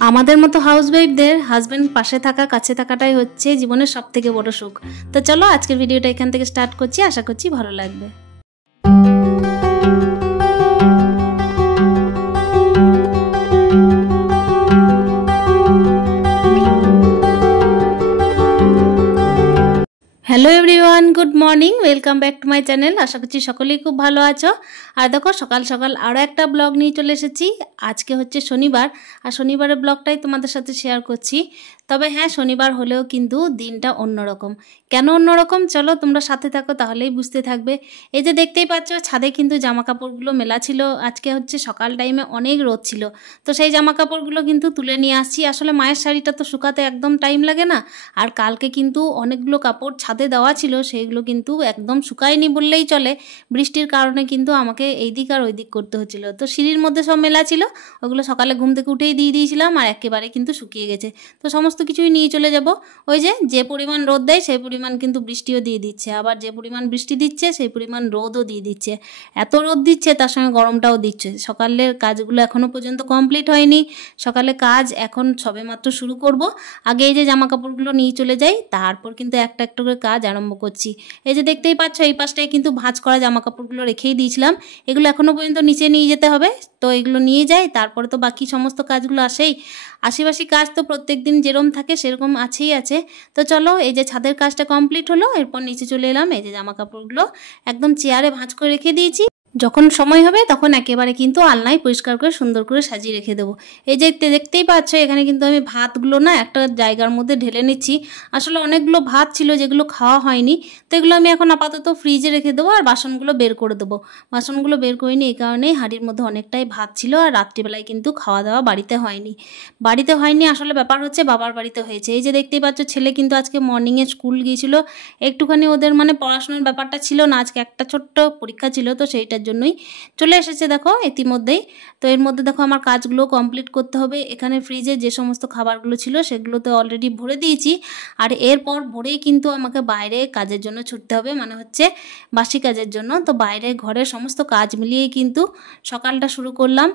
আমাদের মতো হাউসওয়াইফদের হাজব্যান্ড পাশে থাকা কাছে থাকাটাই হচ্ছে জীবনের সবথেকে বড় সুখ। তো চলো আজকের ভিডিওটা এখান থেকে স্টার্ট করছি, আশা করছি ভালো লাগবে। Hello everyone, good morning, welcome back to my channel. আশা করছি সকলেই খুব ভালো আছো। আর দেখো সকাল সকাল আরও একটা ব্লগ নিয়ে চলে এসেছি। আজকে হচ্ছে শনিবার, আর শনিবারের ব্লগটাই তোমাদের সাথে শেয়ার করছি। তবে হ্যাঁ, শনিবার হলেও কিন্তু দিনটা অন্যরকম। কেন অন্যরকম চলো তোমরা সাথে থাকো, তাহলেই বুঝতে থাকবে। এই যে দেখতেই পাচ্ছ, ছাদে কিন্তু জামা কাপড়গুলো মেলা ছিল। আজকে হচ্ছে সকাল টাইমে অনেক রোদ ছিল, তো সেই জামা কাপড়গুলো কিন্তু তুলে নিয়ে আসছি। আসলে মায়ের শাড়িটা তো শুকাতে একদম টাইম লাগে না। আর কালকে কিন্তু অনেকগুলো কাপড় ছাদে দেওয়া ছিল, সেইগুলো কিন্তু একদম শুকায়নি বললেই চলে। বৃষ্টির কারণে কিন্তু আমাকে এই দিক আর ওই দিক করতে হচ্ছিল। তো সিঁড়ির মধ্যে সব মেলা ছিল, ওগুলো সকালে ঘুম থেকে উঠেই দিয়ে দিয়েছিলাম, আর একেবারে কিন্তু শুকিয়ে গেছে। তো সমস্ত কিছুই নিয়ে চলে যাব। ওই যে পরিমাণ রোদ দেয় সেই পরিমাণ কিন্তু বৃষ্টিও দিয়ে দিচ্ছে, আবার যে পরিমাণ বৃষ্টি দিচ্ছে সেই পরিমাণ রোদও দিয়ে দিচ্ছে। এত রোদ দিচ্ছে, তার সঙ্গে গরমটাও দিচ্ছে। সকালের কাজগুলো এখনও পর্যন্ত কমপ্লিট হয়নি। সকালে কাজ এখন সবেমাত্র শুরু করব। আগে এই যে জামা কাপড়গুলো নিয়ে চলে যাই, তারপর কিন্তু একটা একটা করে কাজ আরম্ভ করছি। এই যে দেখতেই পাচ্ছ, এই পাশটায় কিন্তু ভাঁজ করা জামা কাপড়গুলো রেখেই দিয়েছিলাম। এগুলো এখনও পর্যন্ত নিচে নিয়ে যেতে হবে, তো এগুলো নিয়ে যাই, তারপরে তো বাকি সমস্ত কাজগুলো আসেই। আশেপাশে কাজ তো প্রত্যেক দিন যেরকম থাকে সেরকম আছেই আছে। তো চলো, এই যে ছাদের কাজটা কমপ্লিট হলো, এরপর নিচে চলে এলাম। এই যে জামা কাপড়গুলো একদম চেয়ারে ভাঁজ করে রেখে দিয়েছি। যখন সময় হবে তখন একেবারে কিন্তু আলনায় পরিষ্কার করে সুন্দর করে সাজিয়ে রেখে দেবো। এই যে দেখতেই পাচ্ছ, এখানে কিন্তু আমি ভাতগুলো না একটা জায়গার মধ্যে ঢেলে নিচ্ছি। আসলে অনেকগুলো ভাত ছিল যেগুলো খাওয়া হয়নি, তো এগুলো আমি এখন আপাতত ফ্রিজে রেখে দেবো, আর বাসনগুলো বের করে দেবো। বাসনগুলো বের করিনি এই কারণেই, হাঁড়ির মধ্যে অনেকটাই ভাত ছিল, আর রাত্রিবেলায় কিন্তু খাওয়া দাওয়া বাড়িতে হয়নি। আসলে ব্যাপার হচ্ছে বাবার বাড়িতে হয়েছে। এই যে দেখতেই পাচ্ছ, ছেলে কিন্তু আজকে মর্নিংয়ে স্কুল গিয়েছিল। একটুখানি ওদের মানে পড়াশোনার ব্যাপারটা ছিল না, আজকে একটা ছোট্ট পরীক্ষা ছিল, তো সেইটার জন্যই চলে এসেছে দেখো ইতিমধ্যেই। তো এর মধ্যে দেখো আমার কাজগুলো কমপ্লিট করতে হবে। এখানে ফ্রিজে যে সমস্ত খাবারগুলো ছিল সেগুলো তো অলরেডি ভরে দিয়েছি, আর এরপর ভরেই কিন্তু আমাকে বাইরে কাজের জন্য ছুটতে হবে, মানে হচ্ছে বাসি কাজের জন্য। তো বাইরে ঘরের সমস্ত কাজ মিলিয়েই কিন্তু সকালটা শুরু করলাম।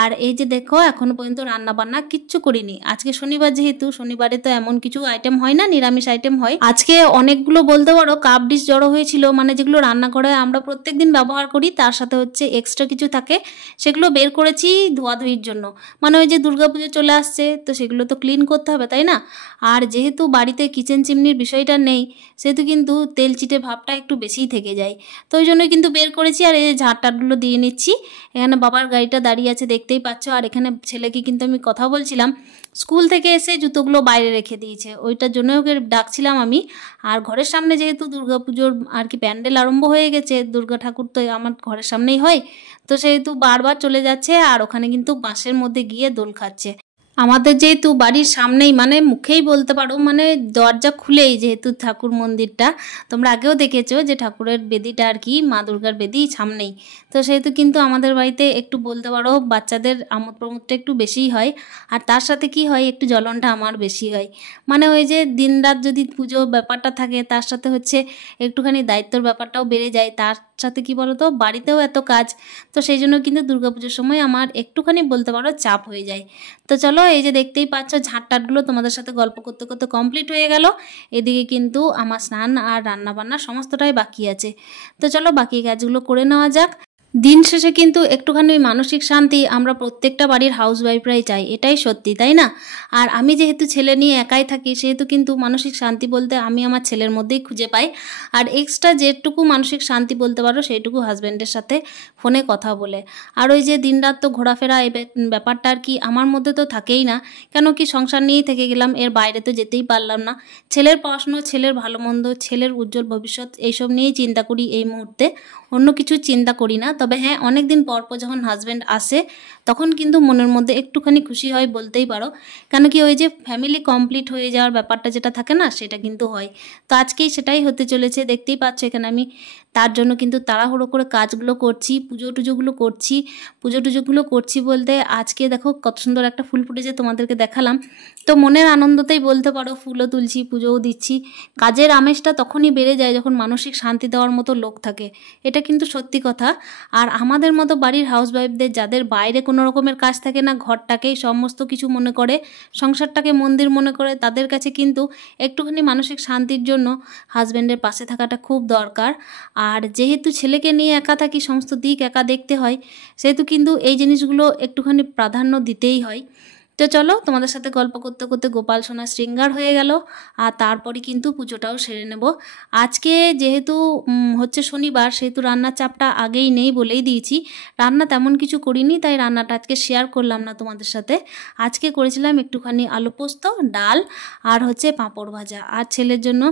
আর এই যে দেখো, এখনো পর্যন্ত রান্না বান্না কিচ্ছু করিনি। আজকে শনিবার, যেহেতু শনিবারে তো এমন কিছু আইটেম হয় না, নিরামিষ আইটেম হয়। আজকে অনেকগুলো বলতে পারো কাপ ডিশ জড়ো হয়েছিল, মানে যেগুলো রান্না করে আমরা প্রত্যেকদিন ব্যবহার করি, তার সাথে হচ্ছে এক্সট্রা কিছু থাকে, সেগুলো বের করেছি ধোয়াধুয়ির জন্য। মানে ওই যে দুর্গাপুজো চলে আসছে, তো সেগুলো তো ক্লিন করতে হবে, তাই না? আর যেহেতু বাড়িতে কিচেন চিমনির বিষয়টা নেই, সেহেতু কিন্তু তেল চিটে ভাবটা একটু বেশিই থেকে যায়। তো ওই জন্যই কিন্তু বের করেছি, আর এই যে ঝাড়টাগুলো দিয়ে নিচ্ছি। এখানে বাবার গাড়িটা দাঁড়িয়ে আছে দেখতেই পাচ্ছ, আর এখানে ছেলেকে কিন্তু আমি কথা বলছিলাম। স্কুল থেকে এসে জুতোগুলো বাইরে রেখে দিয়েছে, ওইটার জন্য ওকে ডাকছিলাম আমি। আর ঘরের সামনে যেহেতু দুর্গাপুজোর আর কি প্যান্ডেল আরম্ভ হয়ে গেছে, দুর্গা ঠাকুর তো আমার ঘরের সামনেই হয়, তো সেহেতু বারবার চলে যাচ্ছে, আর ওখানে কিন্তু বাঁশের মধ্যে গিয়ে দোল খাচ্ছে। আমাদের যেহেতু বাড়ির সামনেই, মানে মুখেই বলতে পারো, মানে দরজা খুলেই যেহেতু ঠাকুর মন্দিরটা, তোমরা আগেও দেখেছো যে ঠাকুরের বেদিটা আর কি মা দুর্গার বেদি সামনেই, তো সেহেতু কিন্তু আমাদের বাড়িতে একটু বলতে পারো বাচ্চাদের আমোদ প্রমোদটা একটু বেশিই হয়। আর তার সাথে কি হয়, একটু জ্বলনটা আমার বেশি হয়। মানে ওই যে দিনরাত যদি পুজো ব্যাপারটা থাকে, তার সাথে হচ্ছে একটুখানি দায়িত্বর ব্যাপারটাও বেড়ে যায়, তার সাথে কি বলো তো বাড়িতেও এত কাজ, তো সেই জন্য কিন্তু দুর্গাপুজোর সময় আমার একটুখানি বলতে পারো চাপ হয়ে যায়। তো চলো, এই যে দেখতেই পাচ্ছ ঝাঁটটাটগুলো তোমাদের সাথে গল্প করতে করতে কমপ্লিট হয়ে গেল। এদিকে কিন্তু আমার স্নান আর রান্না বান্না সমস্তটাই বাকি আছে। তো চলো বাকি কাজগুলো করে নেওয়া যাক। দিন শেষে কিন্তু একটুখানি মানসিক শান্তি আমরা প্রত্যেকটা বাড়ির হাউসওয়াইফরাই চাই, এটাই সত্যি, তাই না? আর আমি যেহেতু ছেলে নিয়ে একাই থাকি, সেহেতু কিন্তু মানসিক শান্তি বলতে আমি আমার ছেলের মধ্যেই খুঁজে পাই। আর এক্সট্রা যেটুকু মানসিক শান্তি বলতে পারো সেইটুকু হাজব্যান্ডের সাথে ফোনে কথা বলে। আর ওই যে দিনরাত তো ঘোরাফেরা, এই ব্যাপারটা আর কি আমার মধ্যে তো থাকেই না। কেন কি, সংসার নিয়েই থেকে গেলাম, এর বাইরে তো যেতেই পারলাম না। ছেলের পড়াশুনো, ছেলের ভালো মন্দ, ছেলের উজ্জ্বল ভবিষ্যৎ, এইসব নিয়েই চিন্তা করি এই মুহূর্তে, অন্য কিছু চিন্তা করি না। তবে হ্যাঁ, অনেক দিন পর পর যখন হাজব্যান্ড আসে, তখন কিন্তু মনের মধ্যে একটুখানি খুশি হয় বলতেই পারো। কেন কি, ওই যে ফ্যামিলি কমপ্লিট হয়ে যাওয়ার ব্যাপারটা যেটা থাকে না, সেটা কিন্তু হয়। তো আজকেই সেটাই হতে চলেছে। দেখতেই পাচ্ছ এখানে আমি তার জন্য কিন্তু তাড়াহুড়ো করে কাজগুলো করছি, পুজো টুজোগুলো করছি বলতে আজকে দেখো কত সুন্দর একটা ফুল ফুটেছে, তোমাদেরকে দেখালাম। তো মনের আনন্দতেই বলতে পারো, ফুলও তুলছি, পুজোও দিচ্ছি। কাজের আমেজটা তখনই বেড়ে যায় যখন মানসিক শান্তি দেওয়ার মতো লোক থাকে, এটা কিন্তু সত্যি কথা। আর আমাদের মতো বাড়ির হাউসওয়াইফদের যাদের বাইরে কোনো রকমের কাজ থাকে না, ঘরটাকেই সমস্ত কিছু মনে করে, সংসারটাকে মন্দির মনে করে, তাদের কাছে কিন্তু একটুখানি মানসিক শান্তির জন্য হাজব্যান্ডের পাশে থাকাটা খুব দরকার। আর যেহেতু ছেলেকে নিয়ে একা থাকি, সমস্ত দিক একা দেখতে হয়, সেহেতু কিন্তু এই জিনিসগুলো একটুখানি প্রাধান্য দিতেই হয়। তো চলো, তোমাদের সাথে গল্প করতে করতে গোপাল সোনা শৃঙ্গার হয়ে গেল, আর তারপরে কিন্তু পুজোটাও সেরে নেব। আজকে যেহেতু হচ্ছে শনিবার, সেহেতু রান্নার চাপটা আগেই নেই বলেই দিয়েছি। রান্না তেমন কিছু করিনি, তাই রান্নাটা আজকে শেয়ার করলাম না তোমাদের সাথে। আজকে করেছিলাম একটুখানি আলু পোস্ত, ডাল আর হচ্ছে পাঁপড় ভাজা, আর ছেলের জন্য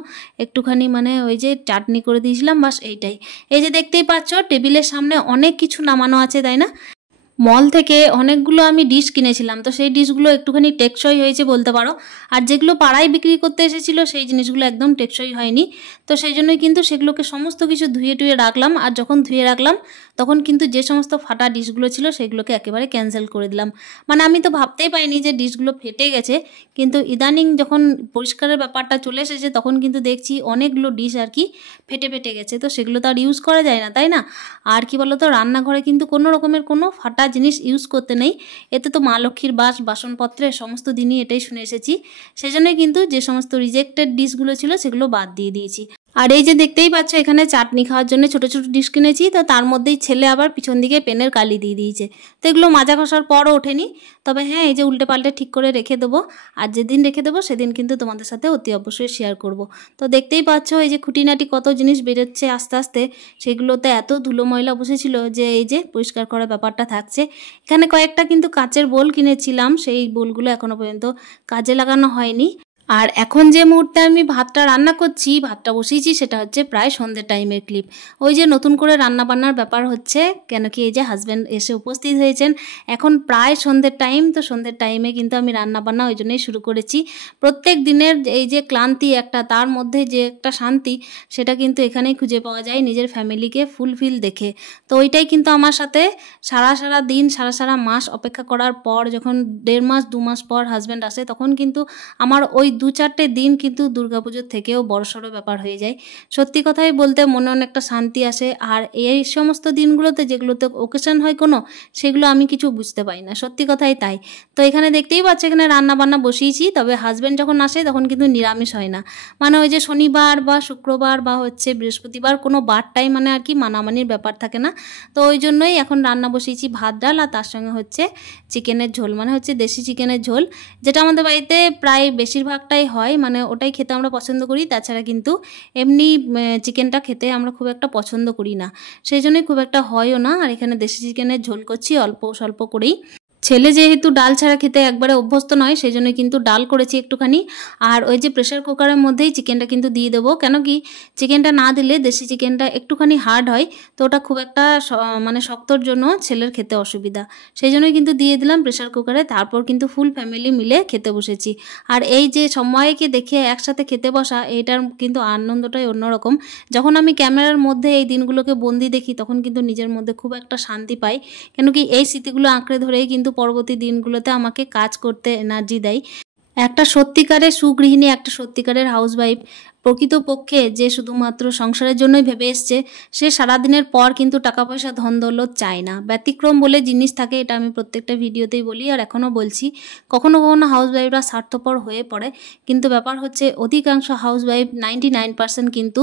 একটুখানি মানে ওই যে চাটনি করে দিয়েছিলাম, বাস এইটাই। এই যে দেখতেই পাচ্ছ টেবিলের সামনে অনেক কিছু নামানো আছে, তাই না? মল থেকে অনেকগুলো আমি ডিশ কিনেছিলাম, তো সেই ডিশগুলো একটুখানি টেকসই হয়েছে বলতে পারো। আর যেগুলো পাড়ায় বিক্রি করতে এসেছিলো সেই জিনিসগুলো একদম টেকসই হয়নি, তো সেই জন্যই কিন্তু সেগুলোকে সমস্ত কিছু ধুয়ে টুয়ে রাখলাম। আর যখন ধুয়ে রাখলাম তখন কিন্তু যে সমস্ত ফাটা ডিশগুলো ছিল সেগুলোকে একেবারে ক্যান্সেল করে দিলাম। মানে আমি তো ভাবতেই পাইনি যে ডিশগুলো ফেটে গেছে, কিন্তু ইদানিং যখন পরিষ্কারের ব্যাপারটা চলে এসেছে তখন কিন্তু দেখছি অনেকগুলো ডিশ আর কি ফেটে গেছে। তো সেগুলো তো আর ইউজ করা যায় না, তাই না? আর কি বলতো, রান্নাঘরে কিন্তু কোনো রকমের কোনো ফাটা জিনিস ইউজ করতে নেই, এতে তো মা লক্ষ্মীর বাসনপত্রের সমস্ত দিনই এটাই শুনে এসেছি। সেজন্যই কিন্তু যে সমস্ত রিজেক্টেড ডিশগুলো ছিল সেগুলো বাদ দিয়ে দিয়েছি। আর এই যে দেখতেই পাচ্ছ এখানে চাটনি খাওয়ার জন্য ছোট ছোট ডিশ কিনেছি, তো তার মধ্যেই ছেলে আবার পিছন দিকে পেনের কালি দিয়ে দিয়েছে, তো এগুলো মাজা ঘষার পরও ওঠেনি। তবে হ্যাঁ, এই যে উল্টে পাল্টে ঠিক করে রেখে দেবো, আর যেদিন রেখে দেবো সেদিন কিন্তু তোমাদের সাথে অতি অবশ্যই শেয়ার করব। তো দেখতেই পাচ্ছ এই যে খুঁটিনাটি কত জিনিস বেরোচ্ছে আস্তে আস্তে, সেগুলোতে এত ধুলো ময়লা বসেছিল যে এই যে পরিষ্কার করার ব্যাপারটা থাকছে। এখানে কয়েকটা কিন্তু কাচের বোল কিনেছিলাম, সেই বোলগুলো এখনো পর্যন্ত কাজে লাগানো হয়নি। আর এখন যে মুহূর্তে আমি ভাতটা রান্না করছি, ভাতটা বসিয়েছি, সেটা হচ্ছে প্রায় সন্ধ্যের টাইমের ক্লিপ। ওই যে নতুন করে রান্না বান্নার ব্যাপার হচ্ছে, কেন কি এই যে হাজব্যান্ড এসে উপস্থিত হয়েছেন, এখন প্রায় সন্ধ্যের টাইম, তো সন্ধ্যের টাইমে কিন্তু আমি রান্না বান্না ওই জন্যই শুরু করেছি। প্রত্যেক দিনের এই যে ক্লান্তি একটা, তার মধ্যে যে একটা শান্তি, সেটা কিন্তু এখানেই খুঁজে পাওয়া যায় নিজের ফ্যামিলিকে ফুলফিল দেখে। তো ওইটাই কিন্তু আমার সাথে সারা দিন সারা মাস অপেক্ষা করার পর, যখন 1.5 মাস 2 মাস পর হাজব্যান্ড আসে, তখন কিন্তু আমার ওই 2-4টে দিন কিন্তু দুর্গাপুজোর থেকেও বড়সড় ব্যাপার হয়ে যায়। সত্যি কথাই বলতে মনে অনেকটা শান্তি আসে। আর এই সমস্ত দিনগুলোতে যেগুলোতে ওকেশন হয় কোনো, সেগুলো আমি কিছু বুঝতে পারি না, সত্যি কথাই তাই। তো এখানে দেখতেই পাচ্ছ এখানে রান্না বান্না বসিয়েছি, তবে হাজব্যান্ড যখন আসে তখন কিন্তু নিরামিষ হয় না। মানে ওই যে শনিবার বা শুক্রবার বা হচ্ছে বৃহস্পতিবার, কোনো বারটাই মানে আর কি মানামানির ব্যাপার থাকে না। তো ওই জন্যই এখন রান্না বসিয়েছি ভাত ডাল, আর তার সঙ্গে হচ্ছে চিকেনের ঝোল, মানে হচ্ছে দেশি চিকেনের ঝোল, যেটা আমাদের বাড়িতে প্রায় বেশিরভাগটাই হয়, মানে ওটাই খেতে আমরা পছন্দ করি। তাছাড়া কিন্তু এমনি চিকেনটা খেতে আমরা খুব একটা পছন্দ করি না, সেই জন্যই খুব একটা হয়ও না। আর এখানে দেশি চিকেনের ঝোল করছি অল্প স্বল্প করেই। ছেলে যেহেতু ডাল ছাড়া খেতে একবারে অভ্যস্ত নয়, সেই জন্য কিন্তু ডাল করেছি একটুখানি। আর ওই যে প্রেশার কুকারের মধ্যেই চিকেনটা কিন্তু দিয়ে দেবো, কেন কি চিকেনটা না দিলে দেশি চিকেনটা একটুখানি হার্ড হয়, তো ওটা খুব একটা মানে শক্তর জন্য ছেলের খেতে অসুবিধা, সেই জন্যই কিন্তু দিয়ে দিলাম প্রেশার কুকারে। তারপর কিন্তু ফুল ফ্যামিলি মিলে খেতে বসেছি। আর এই যে সময়কে দেখে একসাথে খেতে বসা, এইটার কিন্তু আনন্দটাই অন্যরকম। যখন আমি ক্যামেরার মধ্যে এই দিনগুলোকে বন্দি দেখি, তখন কিন্তু নিজের মধ্যে খুব একটা শান্তি পাই, কেন কি এই স্মৃতিগুলো আঁকড়ে ধরেই কিন্তু পরবর্তী দিনগুলোতে আমাকে কাজ করতে এনার্জি দেয়। একটা সত্যিকারের সুগৃহিণী, একটা সত্যিকারের হাউসওয়াইফ প্রকৃতপক্ষে যে শুধুমাত্র সংসারের জন্যই ভেবে এসছে, সে সারাদিনের পর কিন্তু টাকা পয়সা ধন দৌলত চায় না। ব্যতিক্রম বলে জিনিস থাকে, এটা আমি প্রত্যেকটা ভিডিওতেই বলি আর এখনও বলছি। কখনো কখনো হাউসওয়াইফরা স্বার্থপর হয়ে পড়ে, কিন্তু ব্যাপার হচ্ছে অধিকাংশ হাউসওয়াইফ 99% কিন্তু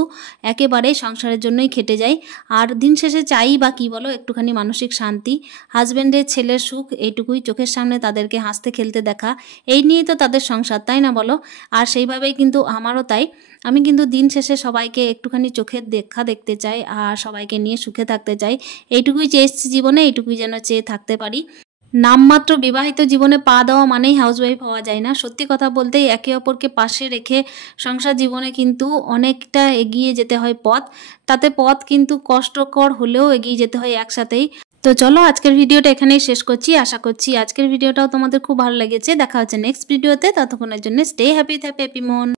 একেবারেই সংসারের জন্যই খেটে যায়। আর দিন শেষে চাই বা কী বলো, একটুখানি মানসিক শান্তি, হাজব্যান্ডের ছেলের সুখ, এইটুকুই, চোখের সামনে তাদেরকে হাসতে খেলতে দেখা, এই নিয়েই তো তাদের সংসার, তাই না বলো? আর সেইভাবেই কিন্তু আমারও তাই। আমি কিন্তু দিন শেষে সবাইকে একটুখানি চোখের দেখা দেখতে চাই, আর সবাইকে নিয়ে সুখে থাকতে চাই। এইটুকুই চেয়েছি জীবনে, এইটুকুই যেন চেয়ে থাকতে পারি। নামমাত্র বিবাহিত জীবনে পা দেওয়া মানেই হাউসওয়াইফ হওয়া যায় না। সত্যি কথা বলতেই একে অপরকে পাশে রেখে সংসার জীবনে কিন্তু অনেকটা এগিয়ে যেতে হয় পথ, তাতে পথ কিন্তু কষ্টকর হলেও এগিয়ে যেতে হয় একসাথেই। তো চলো, আজকের ভিডিওটা এখানেই শেষ করছি। আশা করছি আজকের ভিডিওটাও তোমাদের খুব ভালো লেগেছে। দেখা হচ্ছে নেক্সট ভিডিওতে, ততক্ষণের জন্য স্টে হ্যাপি মন।